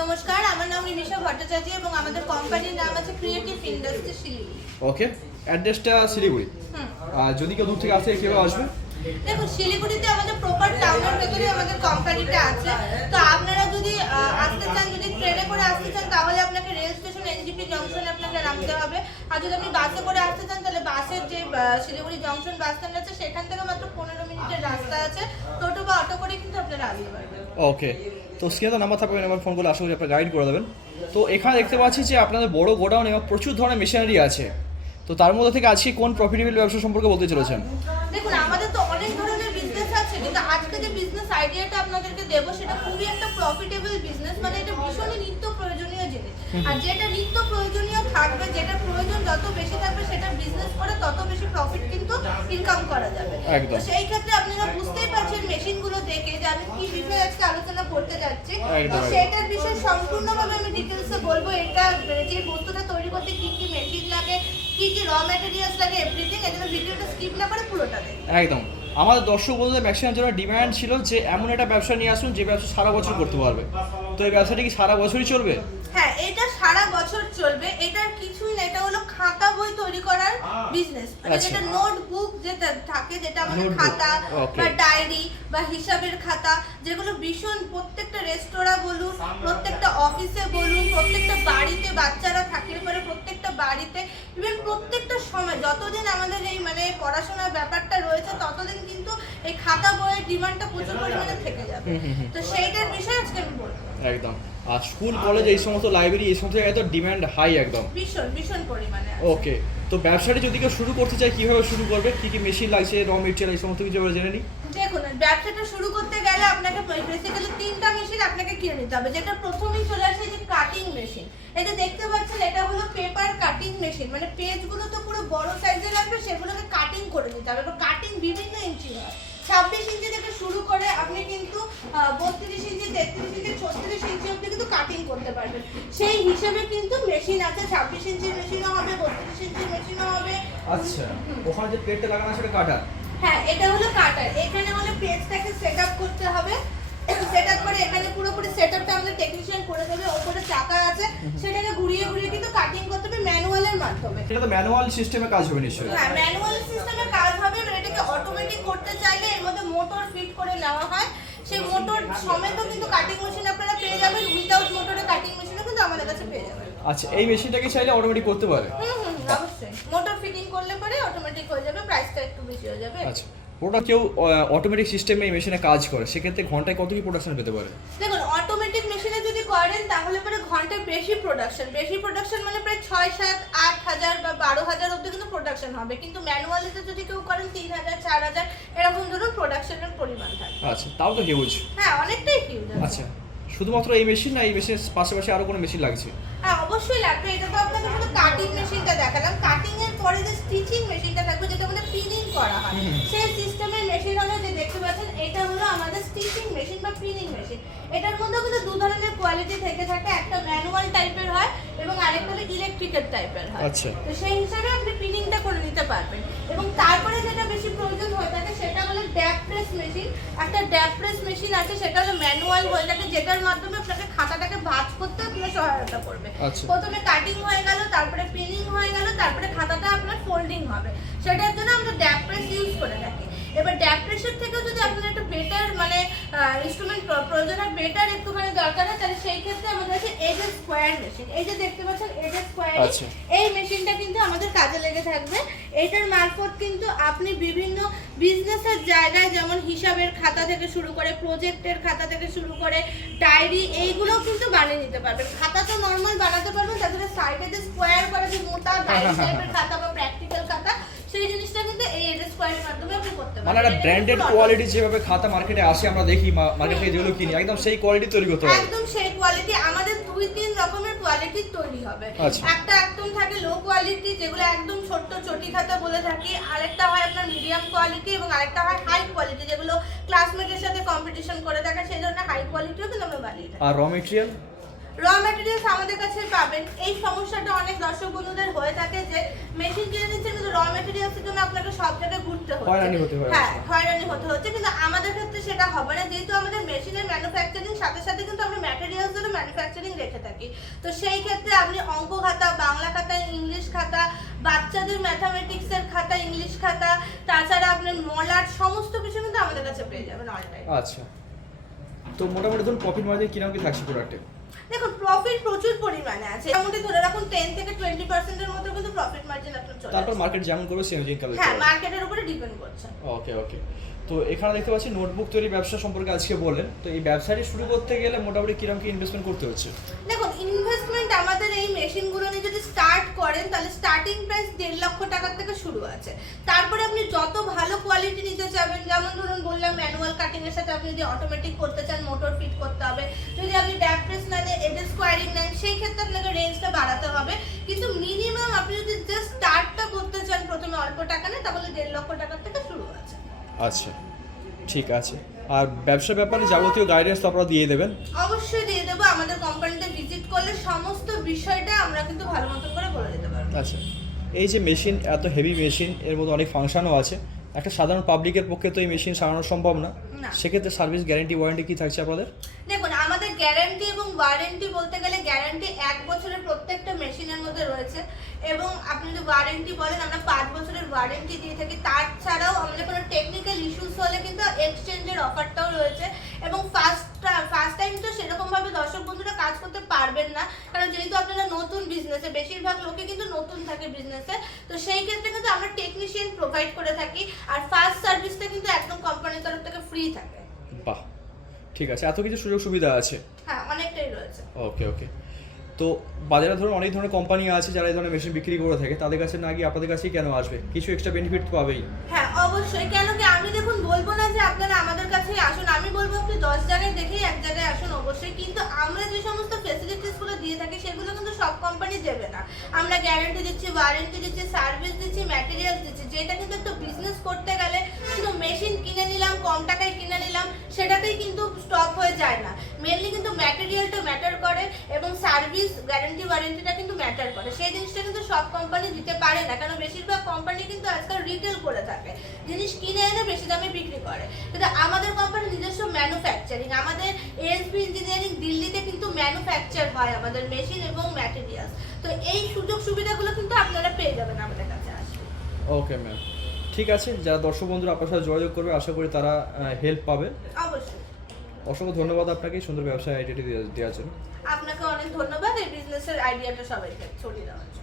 নমস্কার, আমার নাম রিমিশা ভট্টাচার্য এবং আমাদের কোম্পানির নাম আছে ক্রিয়েটিভ ইন্ডাস্ট্রি শিলিগুড়ি। ওকে, অ্যাড্রেসটা শিলিগুড়ি। যদি কেউ দূর থেকে আসে কিভাবে আসবে? দেখুন, শিলিগুড়িতে আমাদের প্রপার টাউনের ভেতরে আমাদের কোম্পানিটা আছে। তো আপনারা যদি আসতে চান, যদি ট্রেনে করে আসতে চান, তাহলে আপনাকে রেল স্টেশন এনজিপি জংশনে আপনাকে নামতে হবে। আর যদি আপনি বাসে করে আসতে চান, তাহলে বাসের যে শিলিগুড়ি জংশন বাস স্ট্যান্ড আছে সেখান থেকে মাত্র 15 মিনিটের রাস্তা আছে। টোটো বা অটো করে কিন্তু আপনারা আসতে পারবেন। ওকে, তো স্ক্রিনে তো নাম্বার থাকবে, নাম্বার ফোন করে আশা করি আপনারা গাইড করে দেবেন। তো এখানে দেখতে পাচ্ছি যে আপনাদের বড় গোডাউন এবং প্রচুর ধরনের মেশিনারি আছে। তো তার মধ্যে থেকে আজকে কোন প্রফিটেবল ব্যবসা সম্পর্কে বলতে চলেছেন? দেখুন, আমাদের তো অনেক ধরনের বিজনেস আছে, কিন্তু আজকে যে বিজনেস আইডিয়াটা আপনাদেরকে দেবো সেটা খুবই একটা প্রফিটেবল বিজনেস। মানে এটা ভীষণই নিত্য প্রয়োজনীয় জিনিস। আর যেটা নিত্য প্রয়োজনীয় থাকবে, যেটা প্রয়োজন যত বেশি থাকবে, সেটা বিজনেস করে তত বেশি প্রফিট কিন্তু ইনকাম করা যাবে। তো সেই ক্ষেত্রে আপনারা বুঝতেই পারছেন মেশিনগুলো দেখে যে আমি কি বিষয়ে আজকে আলোচনা করতে যাচ্ছি। তো সেটার বিষয়ে সম্পূর্ণভাবে আমি ডিটেলসে বলবো। এটা যে বস্তুটা তৈরি করতে কি কি মেশিন লাগে, কি কি র ম্যাটেরিয়ালস লাগে, এভরিথিং। এজন্য ভিডিওটা স্কিপ না করে পুরোটা দেখুন। একদম, আমাদের দর্শক বন্ধুদের ম্যাক্সিমাম জন্য ডিমান্ড ছিল যে এমন একটা ব্যবসা নিয়ে আসুন যে ব্যবসা সারা বছর করতে পারবে। তো এই ব্যবসাটা কি সারা বছরই চলবে? হ্যাঁ, এটা সারা বছর চলবে। এটার কিছুই না, এটা হলো খাতা বই তৈরি করার বিজনেস। মানে যেটা নোটবুক যেটা থাকে, যেটা আমাদের খাতা বা ডায়েরি বা হিসাবের খাতা, যেগুলো ভীষণ প্রত্যেকটা রেস্তোরাঁ বলুন, প্রত্যেকটা অফিসে বলুন, প্রত্যেকটা বাড়িতে বাচ্চারা থাকলে পরে প্রত্যেকটা বাড়িতে, ইভেন প্রত্যেকটা সময় যতদিন আমাদের এই মানে পড়াশোনার ব্যাপারটা রয়েছে ততদিন কিন্তু এই খাতা বইয়ের ডিমান্ডটা প্রচুর পরিমাণে থেকে যাবে। তো সেইটার বিষয়ে আজকে আমি বলবো। একদম, আর স্কুল কলেজ এই সমস্ত লাইব্রেরি এই সমস্ত জায়গায় তো ডিমান্ড হাই একদম, ভীষণ পরিমাণে। ওকে, তো ব্যবসাটি যদি কেউ শুরু করতে চায় কিভাবে শুরু করবে, কি কি মেশিন লাগছে, র মেটেরিয়াল, এই সমস্ত কিছু জেনে নিই। দেখুন, ব্যবসাটা শুরু করতে গেলে আপনাকে বেসিক্যালি 3টা মেশিন আপনাকে কিনে নিতে হবে। যেটা প্রথমেই চলে আসে যে কাটিং মেশিন। এটা দেখতে পাচ্ছেন, এটা হলো পেপার কাটিং মেশিন। মানে পেজগুলো তো পুরো বড় সাইজের লাগবে, সেগুলোকে কাটিং করে নিতে হবে। কাটিং বিভিন্ন ইঞ্চি হয়, 26 ইঞ্চি থেকে শুরু করে আপনি কিন্তু 32 ইঞ্চি, 33 ইঞ্চি, 36 ইঞ্চি অবধি কিন্তু কাটিং করতে পারবেন। সেই হিসেবে কিন্তু মেশিন আছে। 26 ইঞ্চির মেশিনও হবে, 32 ইঞ্চির মেশিনও হবে। আচ্ছা, ওখানে যে প্লেটটা লাগানো আছে সেটা কাটার? হ্যাঁ, এটা হলো কাটার। এখানে হলো পেজটাকে সেটআপ করতে হবে। সেটআপ করে এখানে পুরোপুরি সেটআপটা আমাদের টেকনিশিয়ান করে দেবে। ওপরে চাকা আছে, সেটাকে ঘুরিয়ে ঘুরিয়ে কিন্তু কাটিং করতে হবে ম্যানুয়ালের মাধ্যমে। এটা তো ম্যানুয়াল সিস্টেমে কাজ হবে নিশ্চয়ই? হ্যাঁ, ম্যানুয়াল সিস্টেমে কাজ হবে। এটাকে অটোমেটিক করতে চাইলে এর মধ্যে মোটর ফিট করে নেওয়া হয়। সেই মোটর সমেতও কিন্তু কাটিং মেশিন আপনারা পেয়ে যাবেন। উইদাউট মোটরে কাটিং মেশিনও কিন্তু আমাদের কাছে পেয়ে যাবেন। আচ্ছা, এই মেশিনটাকে চাইলে অটোমেটিক করতে পারে? অবশ্যই মোটর ফিটিং করলে পরে অটোমেটিক হয়ে যাবে, প্রাইসটা একটু বেশি হয়ে যাবে। আচ্ছা, ওটা কেউ অটোমেটিক সিস্টেমে এই মেশিনে কাজ করে, সেক্ষেত্রে ঘন্টায় কত কি প্রোডাকশন পেতে পারে? দেখুন, অটোমেটিক মেশিনে যদি করেন তাহলে পরে ঘন্টায় বেশি প্রোডাকশন মানে প্রায় 6, 7, 8 হাজার বা 12 হাজার অবধি কিন্তু প্রোডাকশন হবে। কিন্তু ম্যানুয়ালিতে যদি কেউ করেন 3 হাজার, 4 হাজার এরকম ধরুন প্রোডাকশনের পরিমাণ থাকে। আচ্ছা, তাও তো হিউজ। হ্যাঁ, অনেকটাই হিউজ। আচ্ছা, শুধুমাত্র এই মেশিন না, এই মেশিনের পাশাপাশি আরো কোনো মেশিন লাগছে? হ্যাঁ, অবশ্যই লাগবে। এটা তো আপনাকে শুধু কাটিং মেশিনটা দেখালাম। কাটিং এর পরে যে স্টিচিং মেশিনটা থাকবে, যেটা মানে পিনিং করা হয়, সেই সিস্টেমের মেশিন হলো যে দেখতে পাচ্ছেন, এটা হলো আমাদের স্টিচিং মেশিন বা পিনিং মেশিন। এটার মধ্যে কিন্তু দু ধরনের কোয়ালিটি থেকে থাকে। একটা ম্যানুয়াল টাইপের হয় এবং আরেকটা হলো ইলেকট্রিক্যাল টাইপের হয়। আচ্ছা, তো সেই হিসাবে আপনি পিনিংটা করে নিতে পারবেন। এবং তারপরে যেটা বেশি প্রয়োজন হয়ে থাকে সেটা হলো ড্যাপ প্রেস মেশিন। একটা ড্যাপ প্রেস মেশিন আছে, সেটা হলো ম্যানুয়াল হয়ে থাকে, যেটার মাধ্যমে আপনাকে খাতাটাকে ভাঁজ করতে আপনার সহায়তা করবে। প্রথমে কাটিং হয়ে গেল, তারপরে পিনিং হয়ে গেল, তারপরে খাতাটা আপনার ফোল্ডিং হবে। সেটার জন্য আমরা ড্যাপ প্রেস ইউজ করে থাকি। এবার ড্যাপ প্রেসের থেকেও যদি আপনার একটা বেটার মানে ইনস্ট্রুমেন্ট প্রয়োজন হয়, বেটার একটুখানি দরকার হয়, তাহলে সেই ক্ষেত্রে আমাদের আছে এজ স্কোয়ার মেশিন। এই যে দেখতে পাচ্ছেন এজ স্কোয়ার, এই মেশিনটা কিন্তু আমাদের কাজে লেগে থাকবে। এটার মারফত কিন্তু আপনি বিভিন্ন বিজনেসের জায়গায়, যেমন হিসাবের খাতা থেকে শুরু করে, প্রজেক্টের খাতা থেকে শুরু করে, ডায়েরি, এইগুলোও কিন্তু বানিয়ে নিতে পারবেন। খাতা তো নর্মাল বানাতে পারবেন, তাছাড়া সাইডে যে স্কোয়ার করা যে মোটা ডায়েরি টাইপের খাতা বা প্র্যাকটিক্যাল খাতা, সেই জিনিসটা কিন্তু এই এজ স্কোয়ারের মাধ্যমে আপনি করতে পারবেন। মানে একটা ব্র্যান্ডেড কোয়ালিটি যেভাবে খাতা মার্কেটে আসে, আমরা দেখি মার্কেট থেকে যেগুলো কিনি, একদম সেই কোয়ালিটি তৈরি করতে হবে। একদম সেই কোয়ালিটি। আমাদের 2-3 রকমের কোয়ালিটি তৈরি হবে। একটা একদম থাকে লো কোয়ালিটি, যেগুলো একদম ছোট্ট চটি খাতা বলে থাকি। আরেকটা হয় আপনার মিডিয়াম কোয়ালিটি এবং আরেকটা হয় হাই কোয়ালিটি, যেগুলো ক্লাসমেটের সাথে কম্পিটিশন করে থাকে, সেই জন্য হাই কোয়ালিটিও কিন্তু আমরা বানিয়ে থাকি। আর র মেটেরিয়াল? র ম্যাটেরিয়ালস আমাদের কাছে পাবেন। এই সমস্যাটা অনেক দর্শক বন্ধুদের হয়ে থাকে যে মেশিন কিনে নিচ্ছেন কিন্তু র ম্যাটেরিয়ালসের জন্য আপনাকে সব জায়গায় ঘুরতে হয়রানি হচ্ছে, হতে হয়। হ্যাঁ হয়রানি হতে হচ্ছে, কিন্তু আমাদের ক্ষেত্রে সেটা হবে না, যেহেতু আমাদের মেশিনের ম্যানুফ্যাকচারিং সাথে সাথে কিন্তু আমরা ম্যাটেরিয়ালসেরও ম্যানুফ্যাকচারিং রেখে থাকি। তো সেই ক্ষেত্রে আপনি অঙ্ক খাতা, বাংলা খাতা, ইংলিশ খাতা, বাচ্চাদের ম্যাথামেটিক্সের খাতা, ইংলিশ খাতা, তাছাড়া আপনার মলার সমস্ত কিছু কিন্তু আমাদের কাছে পেয়ে যাবেন অল টাইম। আচ্ছা, তো মোটামুটি ধরুন প্রফিট মার্জিন কিরকম কি থাকছে প্রোডাক্টে? দেখুন প্রফিট প্রচুর পরিমাণে আছে, মোটামুটি ধরে রাখুন 10 থেকে 20% এর মতো কিন্তু প্রফিট মার্জিন আপনার চলে তারপর আসে। মার্কেট যেমন করবে সেম ইনকাম। হ্যাঁ মার্কেটের উপরে ডিপেন্ড করছে। ওকে ওকে, তো এখানে দেখতে পাচ্ছি নোটবুক তৈরি ব্যবসা সম্পর্কে আজকে বললেন, তো এই ব্যবসাটি শুরু করতে গেলে মোটামুটি কিরকম কি ইনভেস্টমেন্ট করতে হচ্ছে? দেখুন ইনভেস্টমেন্ট আমাদের এই মেশিনগুলো নিয়ে যদি স্টার্ট করেন তাহলে স্টার্টিং প্রাইস 1.5 লক্ষ টাকার থেকে শুরু আছে। তারপরে আপনি যত ভালো কোয়ালিটি নিতে চাবেন, যেমন ধরুন বললাম ম্যানুয়াল কাটিং এর সাথে আপনি যদি অটোমেটিক করতে চান মোটর ফিট করতে হবে, যদি আপনি ব্যাক প্রেস নেন, এডেল স্কোয়ারিং নেন, সেই ক্ষেত্রে আপনাকে রেঞ্জটা বাড়াতে হবে। কিন্তু মিনিমাম আপনি যদি জাস্ট স্টার্টটা করতে চান প্রথমে অল্প টাকা নেন, তাহলে 1.5 লক্ষ টাকার থেকে শুরু আছে। আচ্ছা ঠিক আছে, আর ব্যবসার ব্যাপারে যাবতীয় গাইডেন্স তো আপনারা দিয়ে দেবেন? অবশ্যই দিয়ে দেবো, আমাদের কোম্পানিতে ভিজিট করলে সমস্ত বিষয়টা আমরা কিন্তু ভালো মতো করে বলে দিতে পারবো। আচ্ছা, এই যে মেশিন, এত হেভি মেশিন, এর মধ্যে অনেক ফাংশনও আছে, একটা সাধারণ পাবলিকের পক্ষে তো এই মেশিন সারানো সম্ভব না, না। সেক্ষেত্রে সার্ভিস গ্যারেন্টি ওয়ারেন্টি কি থাকছে আপনাদের? দেখুন আমাদের গ্যারান্টি এবং ওয়ারেন্টি বলতে গেলে গ্যারান্টি 1 বছরের প্রত্যেকটা মেশিনের মধ্যে রয়েছে, এবং আপনি যদি ওয়ারেন্টি বলেন আমরা 5 বছরের ওয়ারেন্টি দিয়ে থাকি। তাছাড়াও আমাদের কোনো টেকনিক্যাল ইস্যুস হলে কিন্তু এক্সচেঞ্জের অফারটাও রয়েছে। এবং ফার্স্ট টাইম তো সেরকমভাবে দর্শক বন্ধুরা কাজ করতে পারবেন না, কারণ যেহেতু আপনারা নতুন বিজনেসে, বেশিরভাগ লোকে কিন্তু নতুন থাকে বিজনেসে, তো সেই ক্ষেত্রে কিন্তু আমরা টেকনিশিয়ান প্রোভাইড করে থাকি। আর ফার্স্ট সার্ভিসটা কিন্তু একদম কোম্পানির তরফ থেকে ফ্রি থাকে। বাহ, ঠিক আছে, এত কিছু সুযোগ সুবিধা আছে। হ্যাঁ অনেকটাই রয়েছে। ওকে ওকে, তো বাজারে ধরুন অনেক ধরনের কোম্পানি আছে যারা এই ধরনের মেশিন বিক্রি করে থাকে, তাদের কাছে না গিয়ে আপনাদের কাছেই কেন আসবে? কিছু এক্সট্রা বেনিফিট তো পাবেই। হ্যাঁ অবশ্যই, কেন কি আমি দেখুন বলবো না যে আপনারা আমাদের কাছেই আসুন, আমি বলবো আপনি 10 জায়গায় দেখেই এক জায়গায় আসুন অবশ্যই, কিন্তু আমরা যে সমস্ত ফেসিলিটিসগুলো দিয়ে থাকি সেগুলো কিন্তু সব কোম্পানি দেবে না। আমরা গ্যারান্টি দিচ্ছি, ওয়ারেন্টি দিচ্ছি, সার্ভিস দিচ্ছি, ম্যাটেরিয়ালস দিচ্ছি, যেটা কিন্তু একটা বিজনেস করতে গেলে শুধু মেশিন কিনে নিলাম, কম টাকায় কিনে নিলাম, সেটাতেই কিন্তু স্টপ হয়ে যায় না। মেনলি কিন্তু ম্যাটেরিয়ালটা ম্যাটার করে এবং সার্ভিস গ্যারান্টি ওয়ারেন্টিটা কিন্তু ম্যাটার করে। সেই জিনিসটা কিন্তু সব কোম্পানি দিতে পারে না, কারণ বেশিরভাগ কোম্পানি কিন্তু আজকাল রিটেল করে থাকে, জিনিস কিনে এনে বেশি দামে বিক্রি করে। কিন্তু আমাদের কোম্পানির নিজস্ব ম্যানুফ্যাকচারিং, আমাদের এএসবি ইঞ্জিনিয়ারিং দিল্লিতে কিন্তু ম্যানুফ্যাকচার হয় আমাদের মেশিন এবং ম্যাটেরিয়ালস। তো এই সুযোগ সুবিধাগুলো কিন্তু আপনারা পেয়ে যাবেন আমাদের কাছে আসলে। ওকে ম্যাম, ঠিক আছে, যারা দর্শক বন্ধুরা আপনার সাথে যোগাযোগ করবে আশা করি তারা হেল্প পাবে। অবশ্যই। অসংখ্য ধন্যবাদ আপনাকে সুন্দর ব্যবসায় আইডিয়াটি দেওয়ার জন্য। আপনাকে অনেক ধন্যবাদ এই বিজনেসের আইডিয়াটা সবাইকে ছড়িয়ে দেওয়ার জন্য।